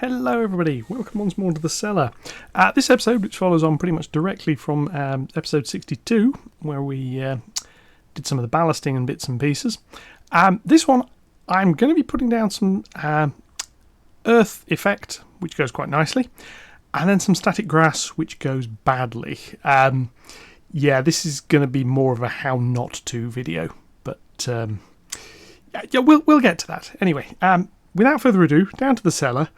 Hello everybody, welcome once more to the cellar. This episode, which follows on pretty much directly from episode 62, where we did some of the ballasting and bits and pieces. This one, I'm going to be putting down some earth effect, which goes quite nicely, and then some static grass, which goes badly. Yeah, this is going to be more of a how not to video, but yeah, we'll get to that. Anyway, without further ado, down to the cellar.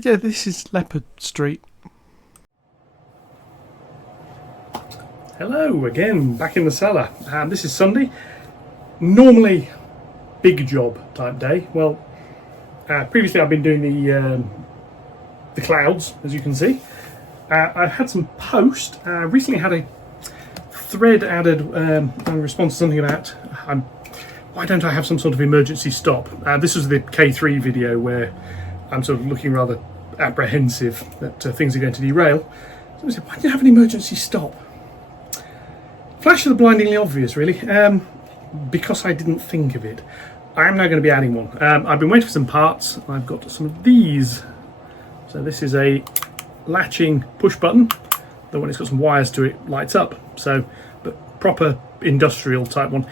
Yeah, this is Leopard Street. Hello again, back in the cellar. This is Sunday. Normally, big job type day. Well, previously I've been doing the clouds, as you can see. I've had some post. Recently had a thread added in response to something about why don't I have some sort of emergency stop. This was the K3 video where I'm sort of looking rather apprehensive that things are going to derail. So I said, why do you have an emergency stop? Flash of the blindingly obvious, really, because I didn't think of it. I am now going to be adding one. I've been waiting for some parts. I've got some of these. So this is a latching push button that when it's got some wires to it lights up. So, but proper industrial type one.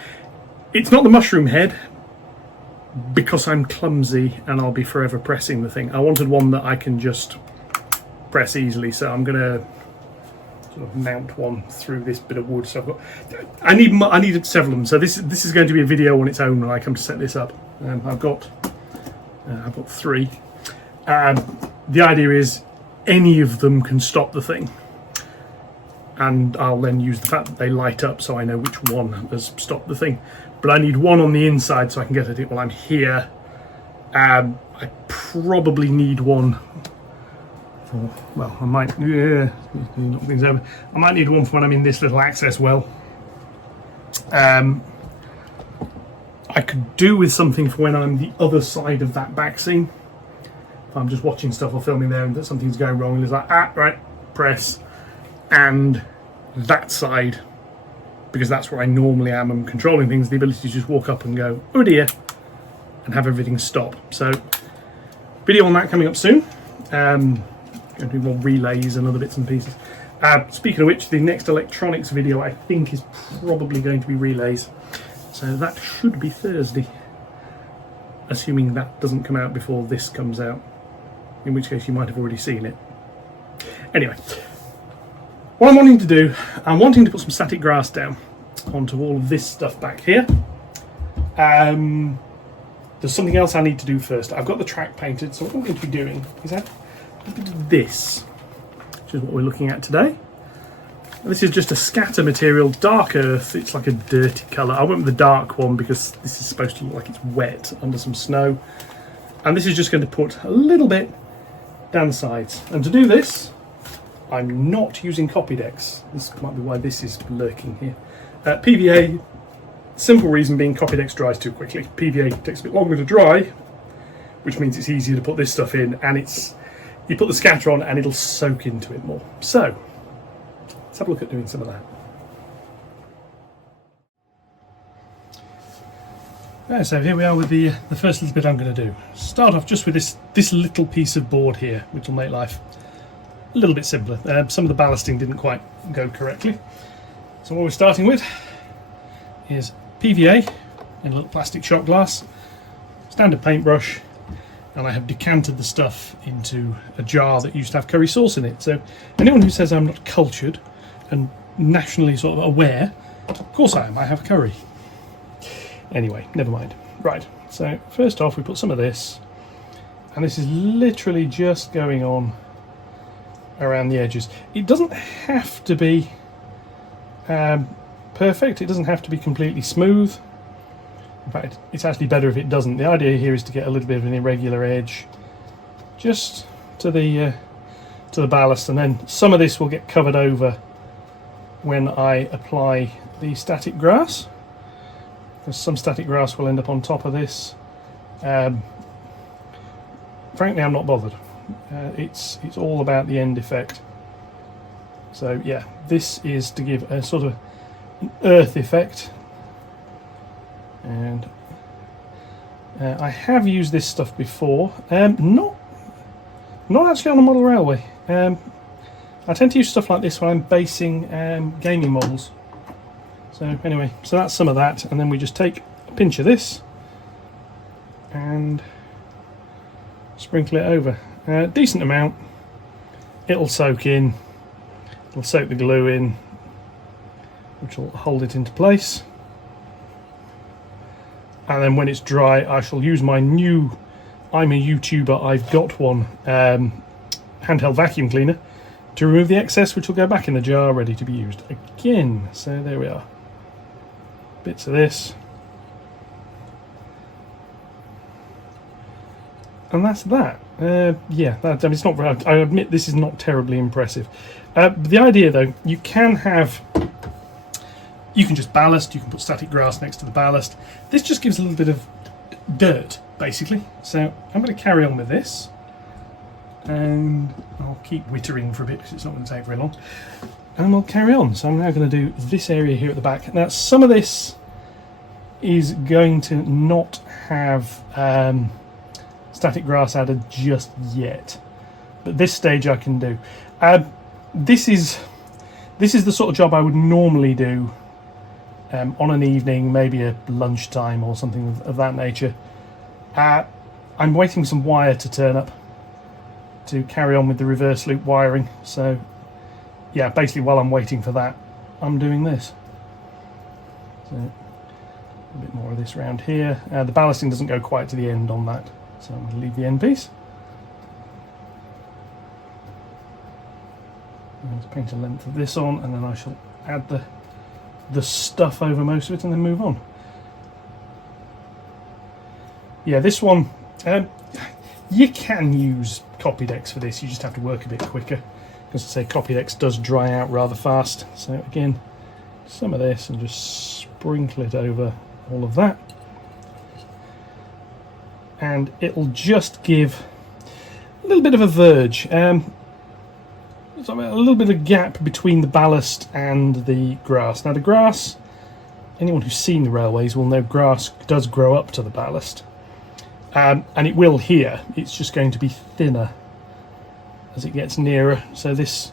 It's not the mushroom head, because I'm clumsy and I'll be forever pressing the thing. I wanted one that I can just press easily, so I'm going to sort of mount one through this bit of wood. So I've got, I needed several of them. So this is going to be a video on its own when I come to set this up. I've got three. The idea is any of them can stop the thing, and I'll then use the fact that they light up so I know which one has stopped the thing. But I need one on the inside so I can get at it while I'm here. I probably need one for, well, I might, knock things over. I might need one for when I'm in this little access well. I could do with something for when I'm the other side of that back scene. If I'm just watching stuff or filming there and that something's going wrong, and it's like, right, press, and that side, because that's where I normally am and controlling things, the ability to just walk up and go, oh dear, and have everything stop. So, video on that coming up soon. Going to do more relays and other bits and pieces. Speaking of which, the next electronics video I think is probably going to be relays. So that should be Thursday, assuming that doesn't come out before this comes out, in which case you might have already seen it. Anyway. What I'm wanting to do, I'm wanting to put some static grass down onto all of this stuff back here. There's something else I need to do first. I've got the track painted, so what I'm going to be doing is add a bit of this, which is what we're looking at today. And this is just a scatter material, dark earth. It's like a dirty colour. I went with the dark one because this is supposed to look like it's wet under some snow. And this is just going to put a little bit down the sides. And to do this, I'm not using Copydex. This might be why this is lurking here. PVA, simple reason being Copydex dries too quickly. PVA takes a bit longer to dry, which means it's easier to put this stuff in, and you put the scatter on and it'll soak into it more. So, let's have a look at doing some of that. So here we are with the first little bit I'm going to do. Start off just with this little piece of board here, which will make life a little bit simpler. Some of the ballasting didn't quite go correctly. So what we're starting with is PVA in a little plastic shot glass, standard paintbrush, and I have decanted the stuff into a jar that used to have curry sauce in it. So anyone who says I'm not cultured and nationally sort of aware, of course I am, I have curry. Anyway, never mind. Right, so first off we put some of this, and this is literally just going on around the edges. It doesn't have to be perfect, it doesn't have to be completely smooth. In fact, it's actually better if it doesn't. The idea here is to get a little bit of an irregular edge just to the ballast, and then some of this will get covered over when I apply the static grass, because some static grass will end up on top of this. Frankly, I'm not bothered. It's all about the end effect. So yeah, this is to give a sort of an earth effect, and I have used this stuff before. Not Not actually on a model railway. I tend to use stuff like this when I'm basing gaming models. So anyway, so that's some of that, and then we just take a pinch of this and sprinkle it over. Decent amount. It'll soak in. It'll soak the glue in, which will hold it into place. And then when it's dry, I shall use my new I'm a YouTuber, I've got one handheld vacuum cleaner to remove the excess, which will go back in the jar ready to be used again. So there we are. Bits of this. And that's that. Yeah, that, I mean, it's not. I admit this is not terribly impressive. The idea, though, you can just ballast. You can put static grass next to the ballast. This just gives a little bit of dirt, basically. So I'm going to carry on with this, and I'll keep wittering for a bit because it's not going to take very long. And we'll carry on. So I'm now going to do this area here at the back. Now, some of this is going to not have static grass added just yet, but this stage I can do. This is the sort of job I would normally do on an evening, maybe a lunchtime or something of that nature. I'm waiting for some wire to turn up to carry on with the reverse loop wiring. So yeah, basically while I'm waiting for that, I'm doing this. So a bit more of this around here. The ballasting doesn't go quite to the end on that, so I'm going to leave the end piece. Let's paint a length of this on, and then I shall add the stuff over most of it and then move on. Yeah, this one, you can use Copydex for this, you just have to work a bit quicker, because I say Copydex does dry out rather fast. So again, some of this and just sprinkle it over all of that, and it'll just give a little bit of a verge, so a little bit of gap between the ballast and the grass. Now the grass, anyone who's seen the railways will know grass does grow up to the ballast, and it will here. It's just going to be thinner as it gets nearer, so this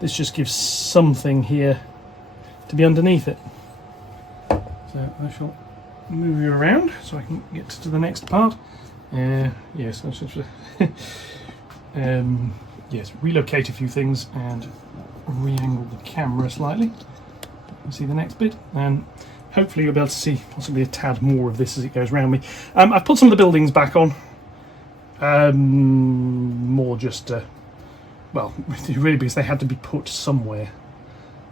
just gives something here to be underneath it. So I shall move you around so I can get to the next part. Yes, I should yes, relocate a few things and re-angle the camera slightly. You can see the next bit, and hopefully you'll be able to see possibly a tad more of this as it goes around me. I've put some of the buildings back on, more just well, really because they had to be put somewhere.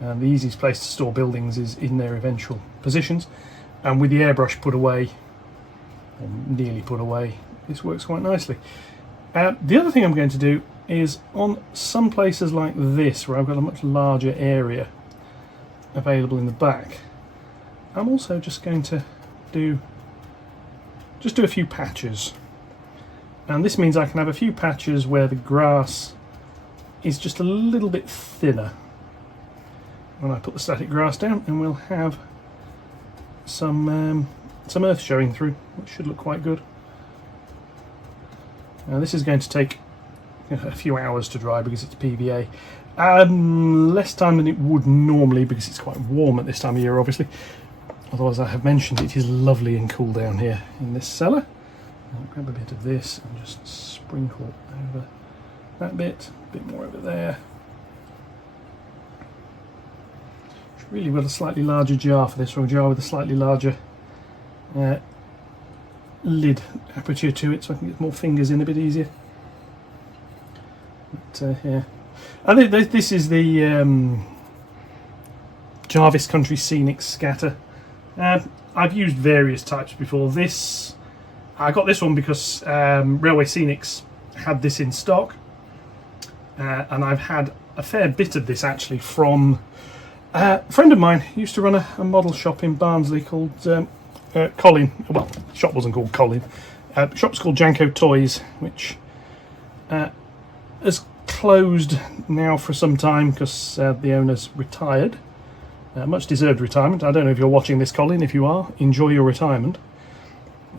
The easiest place to store buildings is in their eventual positions, and with the airbrush put away, or nearly put away, this works quite nicely. The other thing I'm going to do is on some places like this, where I've got a much larger area available in the back, I'm also just going to do a few patches, and this means I can have a few patches where the grass is just a little bit thinner when I put the static grass down, and we'll have some earth showing through, which should look quite good. Now this is going to take a few hours to dry because it's PVA. Less time than it would normally because it's quite warm at this time of year, obviously. Although, as I have mentioned, it is lovely and cool down here in this cellar. I'll grab a bit of this and just sprinkle over that bit, a bit more over there. Really with a slightly larger jar for this, or a jar with a slightly larger lid aperture to it, so I can get more fingers in a bit easier. But yeah, I think this is the Jarvis Country Scenic Scatter. I've used various types before. I got this one because Railway Scenics had this in stock, and I've had a fair bit of this actually from a friend of mine who used to run a model shop in Barnsley called Colin. Well, the shop wasn't called Colin. The shop was called Janko Toys, which has closed now for some time because the owner's retired. Much deserved retirement. I don't know if you're watching this, Colin. If you are, enjoy your retirement.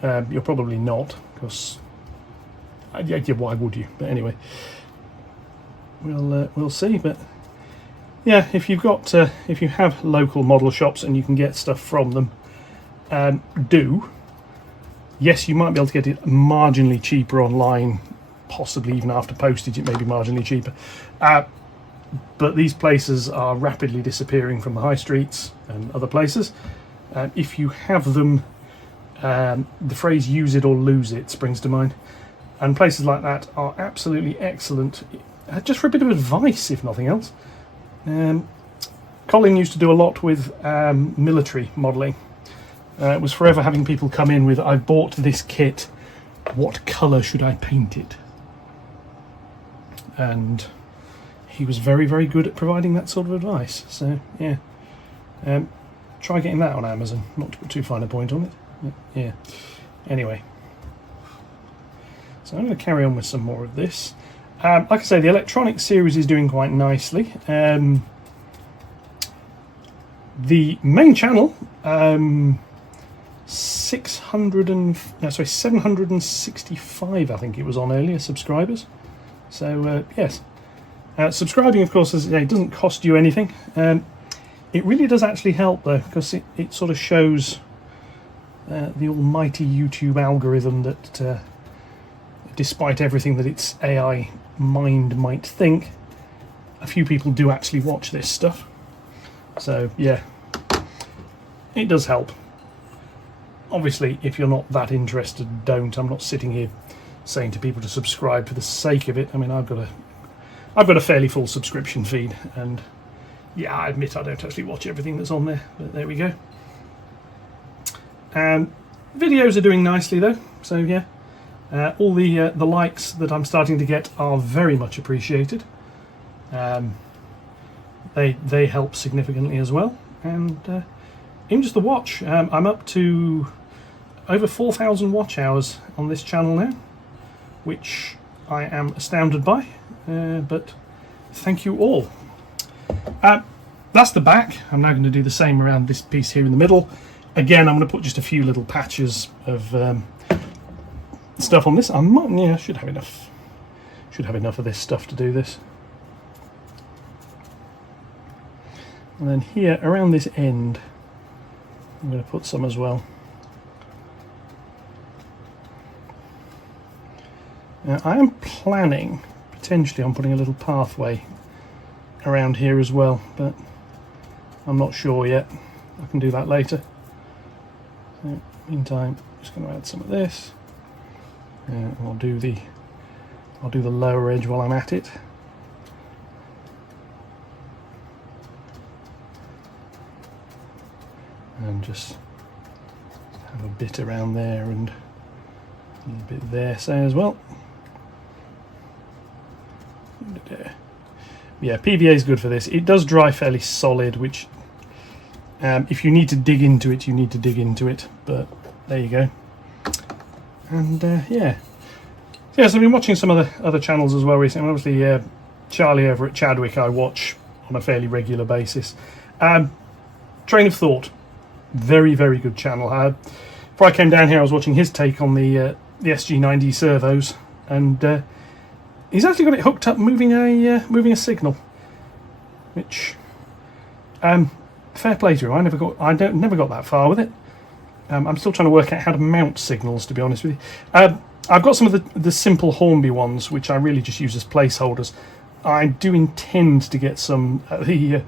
You're probably not, because yeah, why would you? But anyway, we'll see. But yeah, if you've got if you have local model shops and you can get stuff from them, do. Yes, you might be able to get it marginally cheaper online, possibly even after postage. It may be marginally cheaper. But these places are rapidly disappearing from the high streets and other places. If you have them, the phrase "use it or lose it" springs to mind. And places like that are absolutely excellent, just for a bit of advice, if nothing else. Colin used to do a lot with military modelling. It was forever having people come in with, "I've bought this kit, what colour should I paint it?" And he was very, very good at providing that sort of advice. So yeah, try getting that on Amazon. Not to put too fine a point on it. But, yeah. Anyway, so I'm going to carry on with some more of this. Like I say, the electronic series is doing quite nicely. The main channel, 765, I think it was on earlier, subscribers. So yes. Subscribing, of course, it doesn't cost you anything. It really does actually help, though, because it sort of shows the almighty YouTube algorithm that, despite everything that its AI mind might think, a few people do actually watch this stuff. So, yeah, it does help. Obviously, if you're not that interested, don't. I'm not sitting here saying to people to subscribe for the sake of it. I mean, I've got a fairly full subscription feed, and yeah, I admit I don't actually watch everything that's on there, but there we go. Videos are doing nicely though, so yeah, all the likes that I'm starting to get are very much appreciated. They help significantly as well, and even just the watch, I'm up to over 4,000 watch hours on this channel now, which I am astounded by. But thank you all. That's the back. I'm now going to do the same around this piece here in the middle. Again, I'm going to put just a few little patches of stuff on this. I should have enough. Should have enough of this stuff to do this. And then here around this end, I'm going to put some as well. Now, I am planning potentially on putting a little pathway around here as well, but I'm not sure yet. I can do that later. So, meantime, I'm just going to add some of this. I'll do the lower edge while I'm at it. And just have a bit around there and a little bit there, say as well. Yeah, PVA is good for this. It does dry fairly solid, which if you need to dig into it, you need to dig into it. But there you go. And yeah. Yes, I've been watching some other channels as well recently. Obviously, Charlie over at Chadwick I watch on a fairly regular basis. Train of Thought, very, very good channel. Before I came down here, I was watching his take on the SG90 servos, and he's actually got it hooked up moving a signal, which fair play to him. I never got that far with it. I'm still trying to work out how to mount signals, to be honest with you. I've got some of the simple Hornby ones, which I really just use as placeholders. I do intend to get some the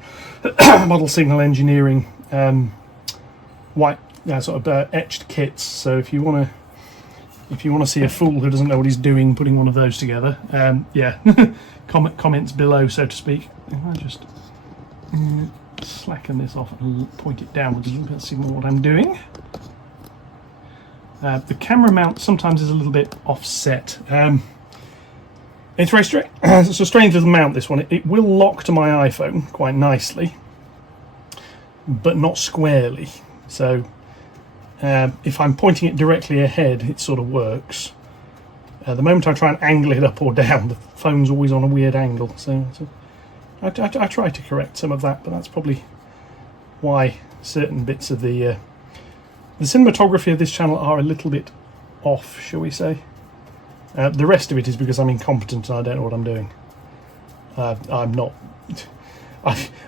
Model Signal Engineering white sort of etched kits. So if you want to see a fool who doesn't know what he's doing putting one of those together, yeah, comments below, so to speak. If I just slacken this off and point it downwards a little bit, signal what I'm doing. The camera mount sometimes is a little bit offset. It's very strange. It's a strange little mount, this one. It will lock to my iPhone quite nicely, but not squarely. So if I'm pointing it directly ahead, it sort of works. The moment I try and angle it up or down, the phone's always on a weird angle. So I try to correct some of that, but that's probably why certain bits of the cinematography of this channel are a little bit off, shall we say. The rest of it is because I'm incompetent and I don't know what I'm doing. I'm not.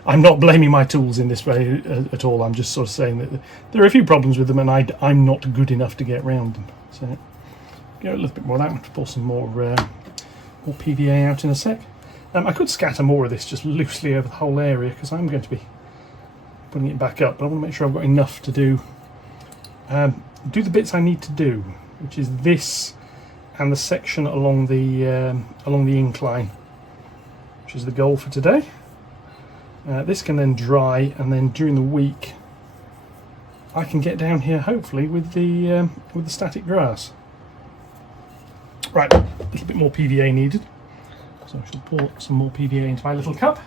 I'm not blaming my tools in this way at all. I'm just sort of saying that there are a few problems with them, and I'm not good enough to get around them. So, go a little bit more of that. I'm going to pour some more PVA out in a sec. I could scatter more of this just loosely over the whole area because I'm going to be putting it back up, but I want to make sure I've got enough to do the bits I need to do, which is this and the section along the incline, which is the goal for today. This can then dry, and then during the week I can get down here hopefully with the static grass. Right, a little bit more PVA needed, so I shall pour some more PVA into my little cup.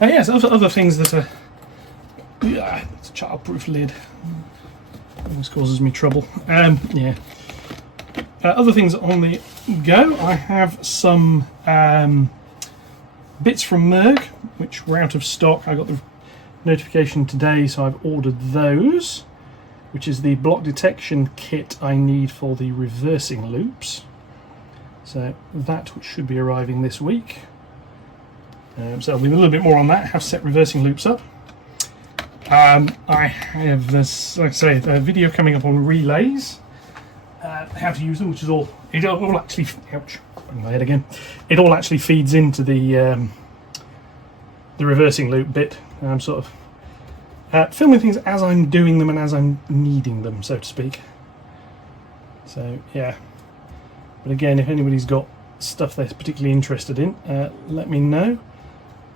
Yes, other things that are... it's a childproof lid. Always causes me trouble. Yeah. Other things on the go. I have some bits from Merg, which were out of stock. I got the notification today, so I've ordered those, which is the block detection kit I need for the reversing loops. So that should be arriving this week. So I'll leave a little bit more on that, how to set reversing loops up. I have this, like I say, a video coming up on relays, how to use them, which is all, it all actually, ouch, bring my head again, it all actually feeds into the reversing loop bit. I'm sort of filming things as I'm doing them and as I'm needing them, so to speak. So yeah, but again, if anybody's got stuff they're particularly interested in, let me know.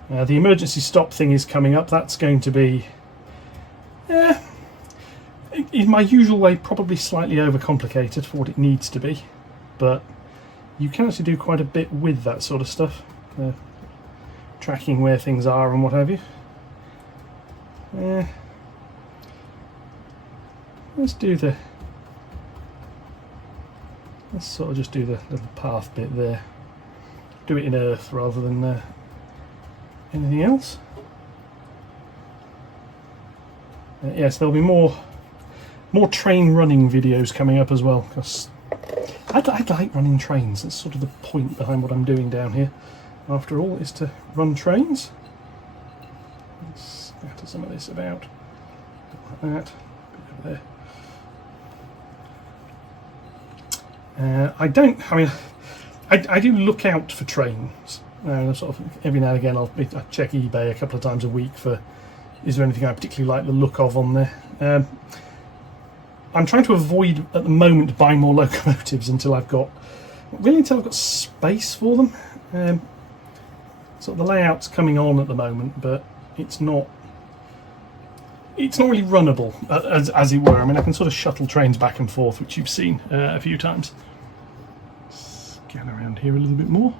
The emergency stop thing is coming up. That's going to be, in my usual way, probably slightly overcomplicated for what it needs to be, but you can actually do quite a bit with that sort of stuff, tracking where things are and what have you. Let's sort of just do the little path bit there. Do it in earth rather than anything else. Yes, there'll be more train running videos coming up as well, because I like running trains. That's sort of the point behind what I'm doing down here. After all, is to run trains. Let's scatter some of this about, like that. Over there. I do look out for trains. Sort of every now and again I check eBay a couple of times a week for, is there anything I particularly like the look of on there. I'm trying to avoid at the moment buying more locomotives until I've got space for them. Sort of the layout's coming on at the moment, but it's not really runnable as it were. I mean, I can sort of shuttle trains back and forth, which you've seen a few times. Scan around here a little bit more.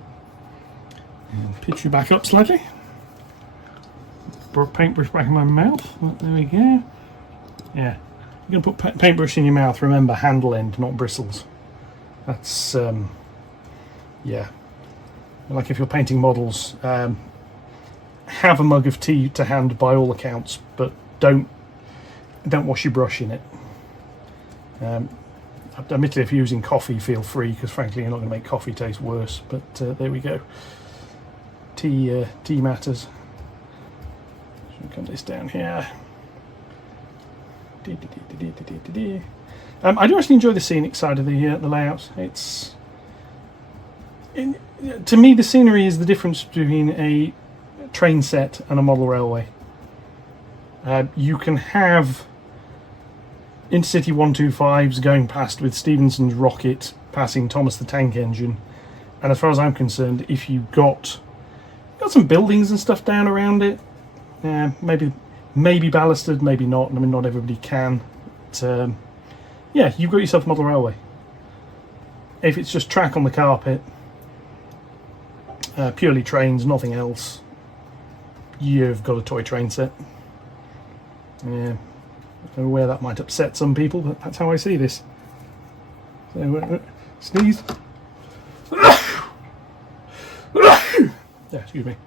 And pitch you back up slightly. Pour paintbrush back in my mouth. There we go. Yeah, you're going to put paintbrush in your mouth. Remember, handle end, not bristles. That's yeah. Like if you're painting models, have a mug of tea to hand by all accounts, but don't wash your brush in it. Admittedly, if you're using coffee, feel free, because frankly you're not going to make coffee taste worse, but there we go. Tea matters. Should cut this down here. I do actually enjoy the scenic side of the layouts. To me, the scenery is the difference between a train set and a model railway. You can have Intercity 125s going past with Stephenson's rocket passing Thomas the Tank Engine, and as far as I'm concerned, if you've got some buildings and stuff down around it, maybe ballasted, maybe not. I mean, not everybody can. But, yeah, you've got yourself a model railway. If it's just track on the carpet, purely trains, nothing else, you've got a toy train set. Yeah, I don't know where that might upset some people, but that's how I see this. So, sneeze. Yeah, excuse me.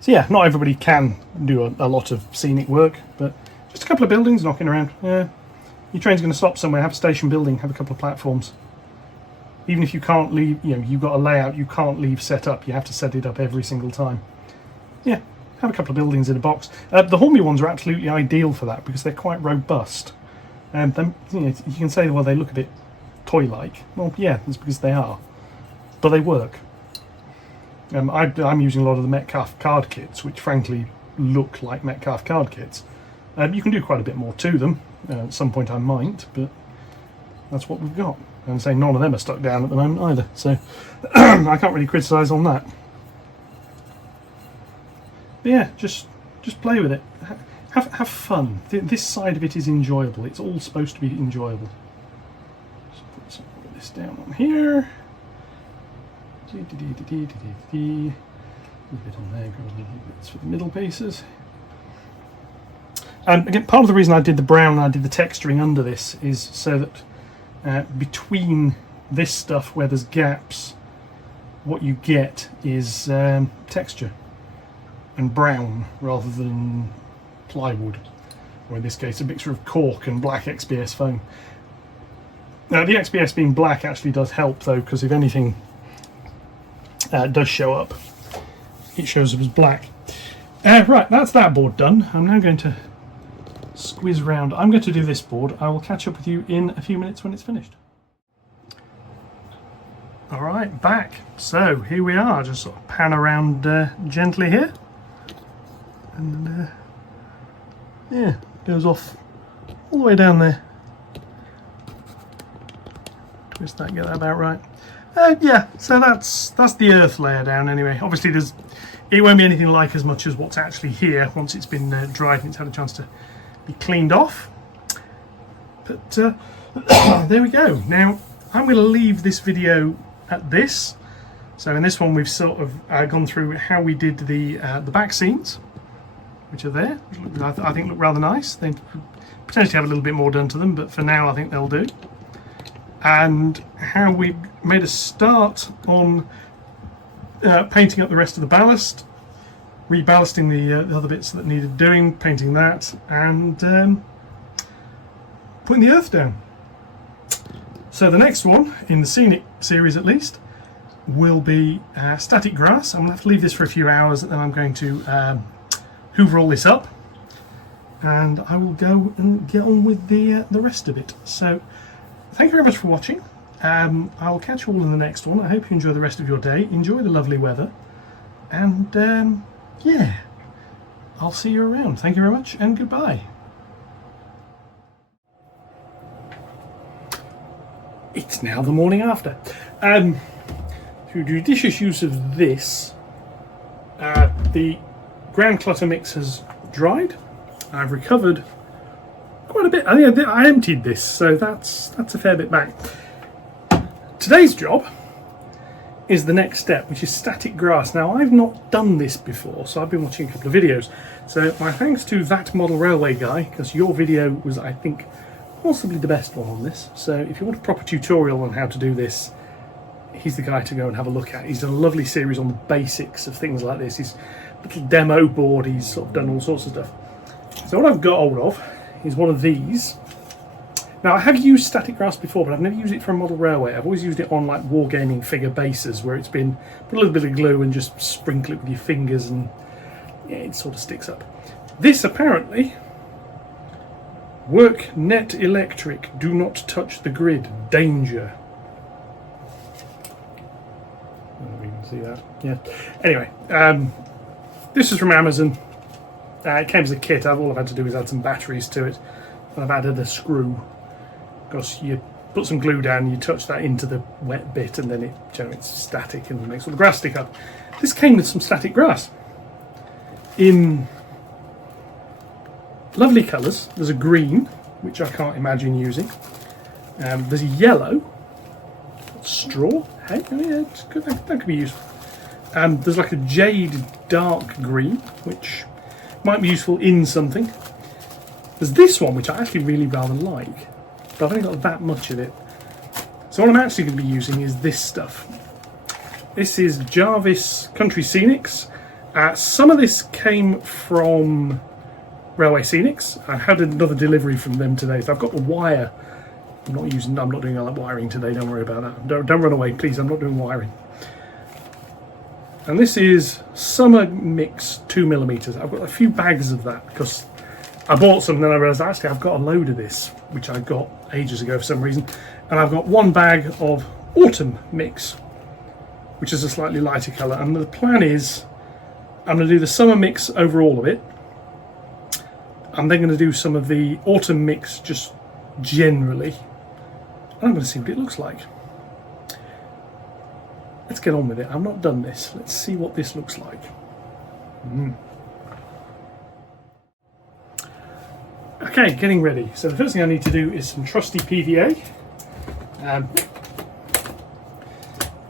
So yeah, not everybody can do a lot of scenic work, but just a couple of buildings knocking around. Yeah, your train's going to stop somewhere, have a station building, have a couple of platforms. Even if you can't leave, you've got a layout you can't leave set up, you have to set it up every single time. Yeah, have a couple of buildings in a box. The Hornby ones are absolutely ideal for that because they're quite robust. And you can say, well, they look a bit toy-like. Well, yeah, that's because they are, but they work. I'm using a lot of the Metcalfe card kits, which frankly look like Metcalfe card kits. You can do quite a bit more to them. At some point I might, but that's what we've got. And say none of them are stuck down at the moment either, so I can't really criticise on that. But yeah, just play with it. Have fun. This side of it is enjoyable. It's all supposed to be enjoyable. So put some of this down on here. A little bit on there, got a little bits for the middle pieces. And again, part of the reason I did the brown and I did the texturing under this is so that between this stuff where there's gaps, what you get is texture and brown rather than plywood, or in this case a mixture of cork and black XPS foam. Now the XPS being black actually does help though, because if anything does show up, it shows up as black. Right, that's that board done. I'm now going to squeeze around. I'm going to do this board. I will catch up with you in a few minutes when it's finished. Alright, back. So here we are, just sort of pan around gently here. And yeah, goes off all the way down there. Twist that, get that about right. Yeah, so that's the earth layer down anyway. Obviously it won't be anything like as much as what's actually here once it's been dried and it's had a chance to be cleaned off. But there we go. Now I'm going to leave this video at this. So in this one we've sort of gone through how we did the back scenes, which are there. I think look rather nice. They potentially have a little bit more done to them, but for now I think they'll do. And how we made a start on painting up the rest of the ballast, reballasting the other bits that needed doing, painting that, and putting the earth down. So the next one, in the scenic series at least, will be static grass. I'm going to have to leave this for a few hours, and then I'm going to hoover all this up, and I will go and get on with the rest of it. So thank you very much for watching. I'll catch you all in the next one. I hope you enjoy the rest of your day. Enjoy the lovely weather. And yeah, I'll see you around. Thank you very much and goodbye. It's now the morning after. Through judicious use of this, the ground clutter mix has dried. I've recovered quite a bit. I emptied this, so that's a fair bit back. Today's job is the next step, which is static grass. Now I've not done this before, so I've been watching a couple of videos. So my thanks to that model railway guy, because your video was, I think, possibly the best one on this. So if you want a proper tutorial on how to do this, he's the guy to go and have a look at. He's done a lovely series on the basics of things like this. His little demo board, he's sort of done all sorts of stuff. So what I've got hold of is one of these. Now I have used static grass before, but I've never used it for a model railway. I've always used it on like wargaming figure bases, where it's been put a little bit of glue and just sprinkle it with your fingers, and yeah, it sort of sticks up. This apparently work net electric. Do not touch the grid. Danger. I don't know if you can see that. Yeah. Anyway, this is from Amazon. It came as a kit. All I've had to do is add some batteries to it, and I've added a screw. Because you put some glue down, you touch that into the wet bit, and then it generates static and makes all the grass stick up. This came with some static grass in lovely colours. There's a green, which I can't imagine using. There's a yellow, straw. Hey, yeah, it's good. That could be useful. There's like a jade dark green, which might be useful in something. There's this one, which I actually really rather like, but I've only got that much of it. So what I'm actually going to be using is this stuff. This is Jarvis Country Scenics. Some of this came from Railway Scenics. I had another delivery from them today, so I've got the wire I'm not doing all that wiring today, don't worry about that. Don't run away, please, I'm not doing wiring. And this is Summer Mix 2mm. I've got a few bags of that because I bought some and then I realised actually I've got a load of this, which I got ages ago for some reason. And I've got one bag of Autumn Mix, which is a slightly lighter colour. And the plan is I'm going to do the Summer Mix over all of it. I'm then going to do some of the Autumn Mix just generally. And I'm going to see what it looks like. Let's get on with it. I've not done this. Let's see what this looks like. Okay, getting ready. So the first thing I need to do is some trusty PVA.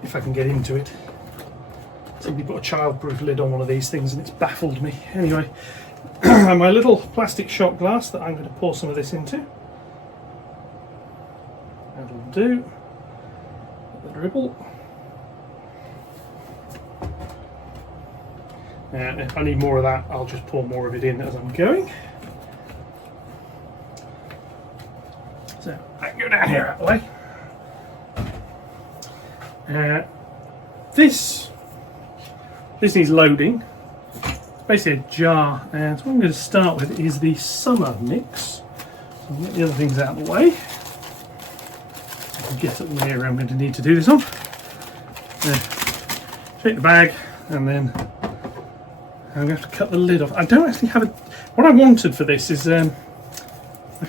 If I can get into it. Somebody put a childproof lid on one of these things and it's baffled me. Anyway, my little plastic shot glass that I'm going to pour some of this into. That'll do. The dribble. And if I need more of that, I'll just pour more of it in as I'm going. So I can go down here out the way. This needs loading. It's basically a jar, and so what I'm going to start with is the Summer Mix. So I'll get the other things out of the way. I can get at the area I'm going to need to do this on. Take the bag, and then I'm going to have to cut the lid off. I don't actually have a... What I wanted for this is like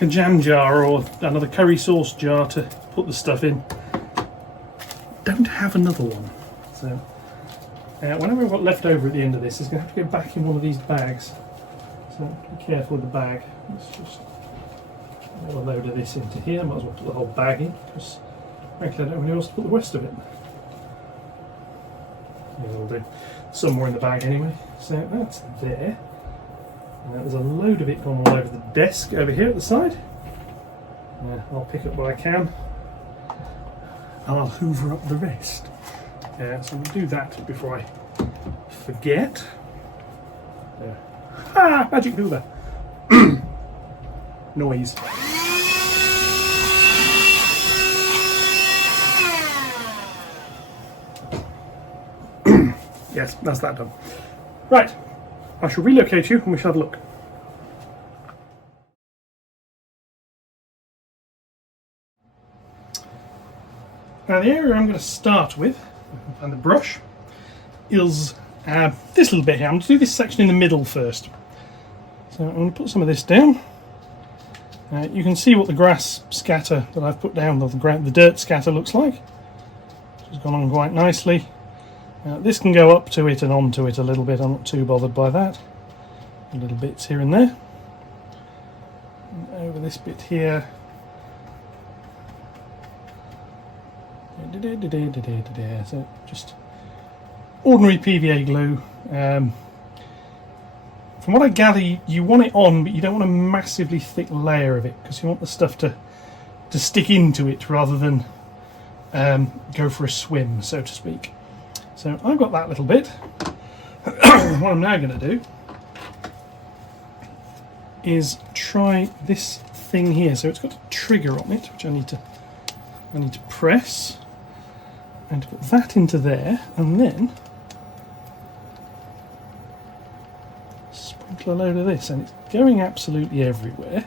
a jam jar or another curry sauce jar to put the stuff in. Don't have another one. So whatever I've got left over at the end of this is going to have to go back in one of these bags. So be careful with the bag. Let's just put a load of this into here. Might as well put the whole bag in because frankly I don't really know else to put the rest of it. Yeah, we'll do. Somewhere in the bag anyway. So that's there. And there's a load of it gone all over the desk over here at the side. I'll pick up what I can. And I'll hoover up the rest. So we'll do that before I forget. Ah, magic hoover. Noise. Yes, that's that done. Right, I shall relocate you and we shall have a look. Now the area I'm going to start with, and the brush, is this little bit here. I'm going to do this section in the middle first. So I'm going to put some of this down. You can see what the grass scatter that I've put down, the dirt scatter looks like. It's gone on quite nicely. This can go up to it and onto it a little bit. I'm not too bothered by that. Little bits here and there. And over this bit here. So just ordinary PVA glue. From what I gather, you want it on, but you don't want a massively thick layer of it because you want the stuff to stick into it rather than go for a swim, so to speak. So I've got that little bit. What I'm now going to do is try this thing here. So it's got a trigger on it, which I need to press, and to put that into there, and then sprinkle a load of this, and it's going absolutely everywhere.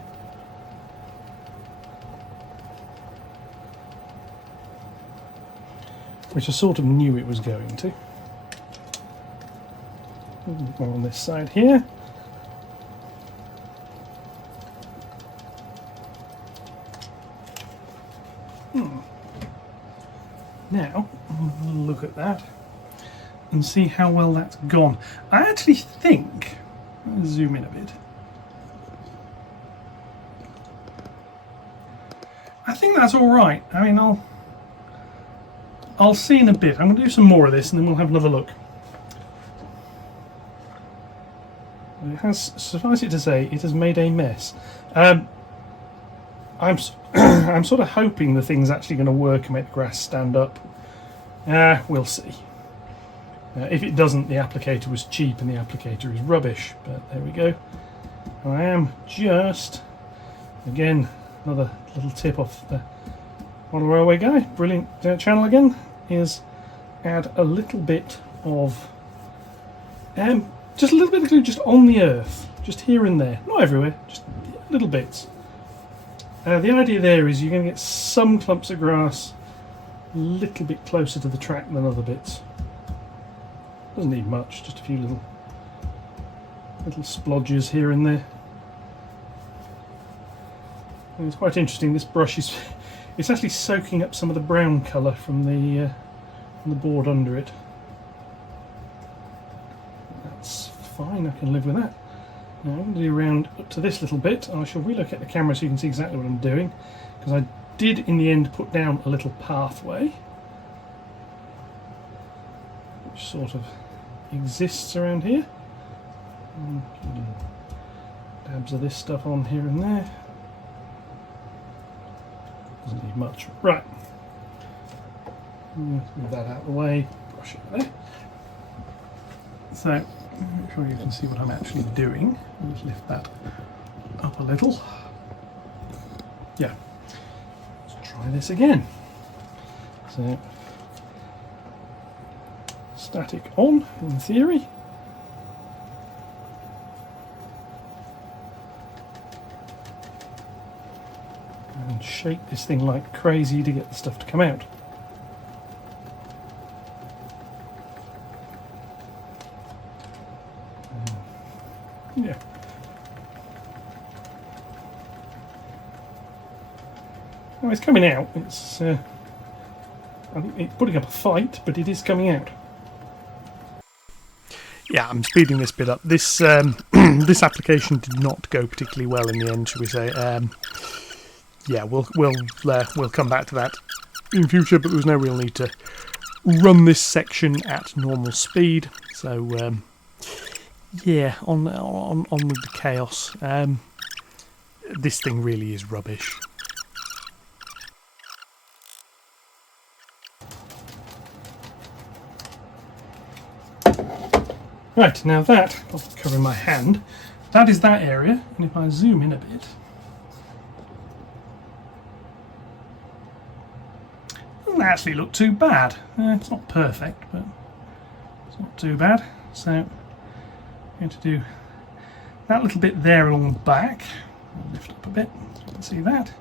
Which I sort of knew it was going to. More on this side here. Now, look at that and see how well that's gone. I actually think, I'll zoom in a bit. I think that's all right. I mean, I'll see in a bit. I'm going to do some more of this and then we'll have another look. It has, suffice it to say, it has made a mess. I'm sort of hoping the thing's actually going to work and make the grass stand up. We'll see. If it doesn't, the applicator was cheap and the applicator is rubbish. But there we go. I am just, again, another little tip off the Model Railway guy, brilliant channel again, is add a little bit of, just a little bit of glue just on the earth, just here and there, not everywhere, just little bits. The idea there is you're going to get some clumps of grass a little bit closer to the track than other bits. Doesn't need much, just a few little splodges here and there. And it's quite interesting, this brush is it's actually soaking up some of the brown colour from the board under it. That's fine, I can live with that. Now I'm going to do around up to this little bit. I shall relocate the camera so you can see exactly what I'm doing, because I did in the end put down a little pathway which sort of exists around here. Dabs of this stuff on here and there. Doesn't need much. Right. Move that out of the way. Brush it there. So, make sure you can see what I'm actually doing. Let's lift that up a little. Yeah. Let's try this again. So, static on, in theory. And shake this thing like crazy to get the stuff to come out. Yeah. Well, it's coming out. It's I think it's putting up a fight, but it is coming out. Yeah, I'm speeding this bit up. This this application did not go particularly well in the end, shall we say? Yeah, we'll come back to that in future, but there's no real need to run this section at normal speed. So yeah, on with the chaos. This thing really is rubbish. Right, now that, I'll cover my hand, that is that area, and if I zoom in a bit, doesn't actually look too bad. It's not perfect, but it's not too bad. So I'm going to do that little bit there along the back. I'll lift up a bit so you can see that.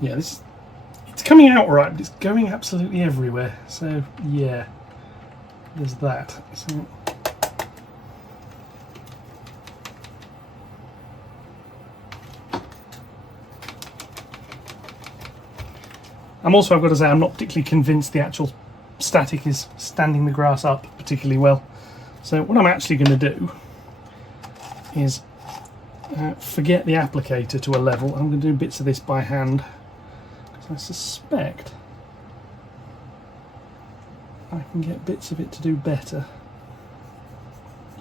Yeah, it's coming out right, but it's going absolutely everywhere. So yeah, there's that. So, I've got to say, I'm not particularly convinced the actual static is standing the grass up particularly well. So what I'm actually going to do is forget the applicator to a level. I'm going to do bits of this by hand. I suspect I can get bits of it to do better.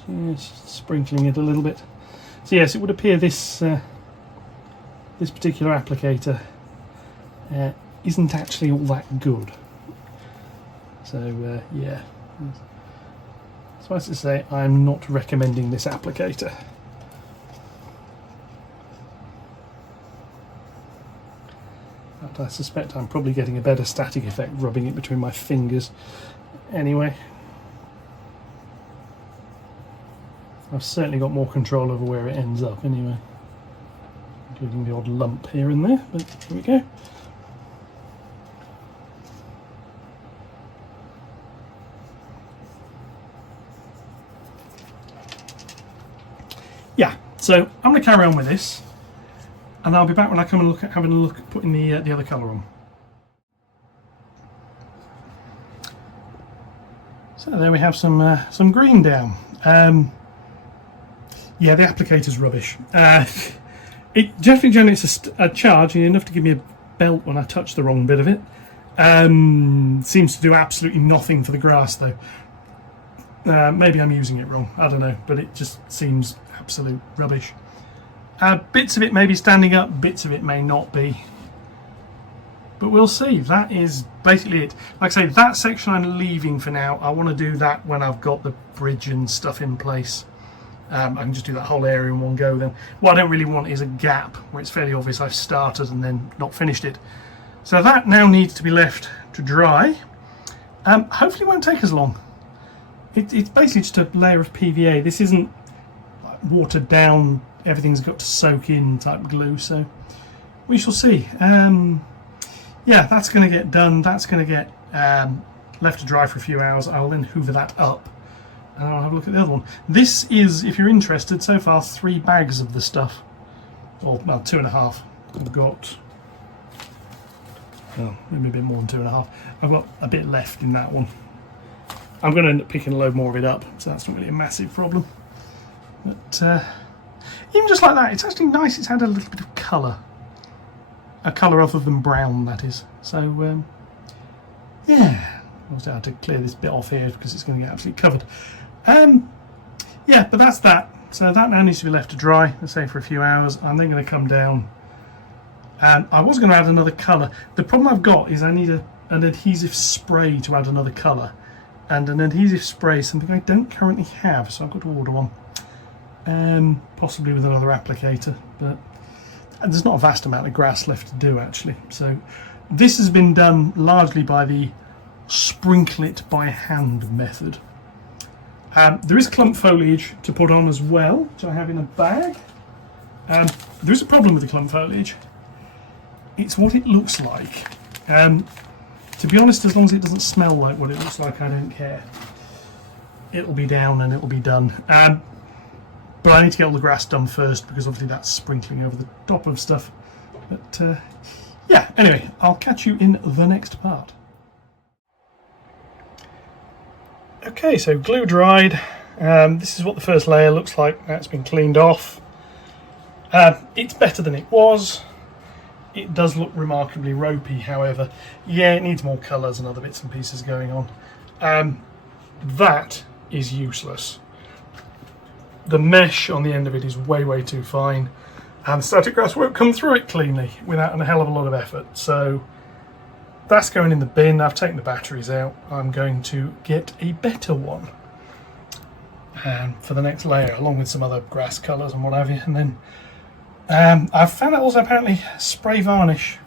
Just sprinkling it a little bit. So yes, it would appear this this particular applicator isn't actually all that good. So yeah, suffice to say, I'm not recommending this applicator. I suspect I'm probably getting a better static effect rubbing it between my fingers. Anyway, I've certainly got more control over where it ends up anyway, including the odd lump here and there, but here we go. Yeah, so I'm going to carry on with this. And I'll be back when I come and look at having a look at putting the other colour on. So there we have some green down. Yeah, the applicator's rubbish. It definitely generates a charge enough to give me a belt when I touch the wrong bit of it. Seems to do absolutely nothing for the grass though. Maybe I'm using it wrong. I don't know, but it just seems absolute rubbish. Bits of it may be standing up, bits of it may not be. But we'll see. That is basically it. Like I say, that section I'm leaving for now. I want to do that when I've got the bridge and stuff in place. I can just do that whole area in one go then. What I don't really want is a gap where it's fairly obvious I've started and then not finished it. So that now needs to be left to dry. Hopefully it won't take as long. It's basically just a layer of PVA. This isn't like watered down, everything's got to soak in type glue, so we shall see. Yeah, that's going to get done. That's going to get left to dry for a few hours. I'll then hoover that up and I'll have a look at the other one. This is, if you're interested, so far 3 bags of the stuff. Or, well, 2.5. I've got, well, maybe a bit more than 2.5. I've got a bit left in that one. I'm going to end up picking a load more of it up, so that's not really a massive problem. But even just like that, it's actually nice. It's had a little bit of colour. A colour other than brown, that is. So, yeah. I'll just have to clear this bit off here because it's going to get absolutely covered. Yeah, but that's that. So that now needs to be left to dry, let's say for a few hours. I'm then going to come down. And I was going to add another colour. The problem I've got is I need an adhesive spray to add another colour. And an adhesive spray is something I don't currently have, so I've got to order one. Possibly with another applicator, but there's not a vast amount of grass left to do actually. So this has been done largely by the sprinkle it by hand method. There is clump foliage to put on as well, which I have in a bag. There is a problem with the clump foliage. It's what it looks like. To be honest, as long as it doesn't smell like what it looks like, I don't care. It'll be down and it'll be done. But I need to get all the grass done first because obviously that's sprinkling over the top of stuff. But yeah, anyway, I'll catch you in the next part. Okay, so glue dried. This is what the first layer looks like. That's been cleaned off. It's better than it was. It does look remarkably ropey, however. Yeah, it needs more colours and other bits and pieces going on. That is useless. The mesh on the end of it is way, way too fine. And the static grass won't come through it cleanly without a hell of a lot of effort. So that's going in the bin. I've taken the batteries out. I'm going to get a better one for the next layer, along with some other grass colours and what have you. And then I've found out also apparently spray varnish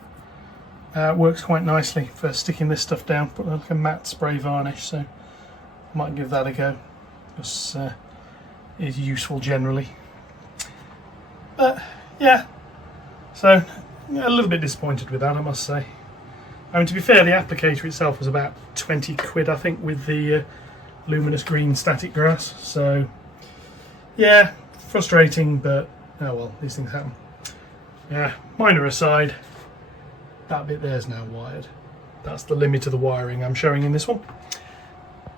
works quite nicely for sticking this stuff down. Put like a matte spray varnish, so I might give that a go. It's is useful generally. But yeah, so a little bit disappointed with that, I must say. I mean, to be fair, the applicator itself was about 20 quid, I think, with the luminous green static grass. So yeah, frustrating, but oh well, these things happen. Yeah, minor aside, that bit there's now wired. That's the limit of the wiring I'm showing in this one.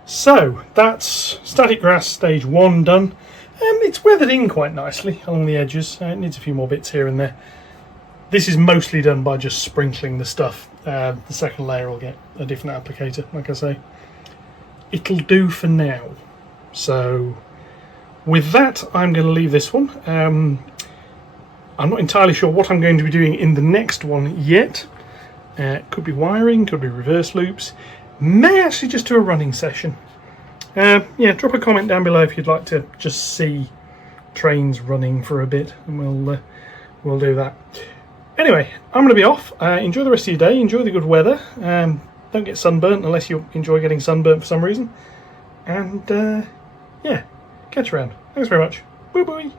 So that's static grass stage 1 done. It's weathered in quite nicely along the edges. It needs a few more bits here and there. This is mostly done by just sprinkling the stuff. The second layer will get a different applicator, like I say. It'll do for now. So with that, I'm going to leave this one. I'm not entirely sure what I'm going to be doing in the next one yet. Could be wiring, could be reverse loops. May actually just do a running session. Yeah, drop a comment down below if you'd like to just see trains running for a bit, and we'll do that. Anyway, I'm going to be off. Enjoy the rest of your day. Enjoy the good weather. Don't get sunburnt unless you enjoy getting sunburnt for some reason. And yeah, catch you around. Thanks very much. Bye bye.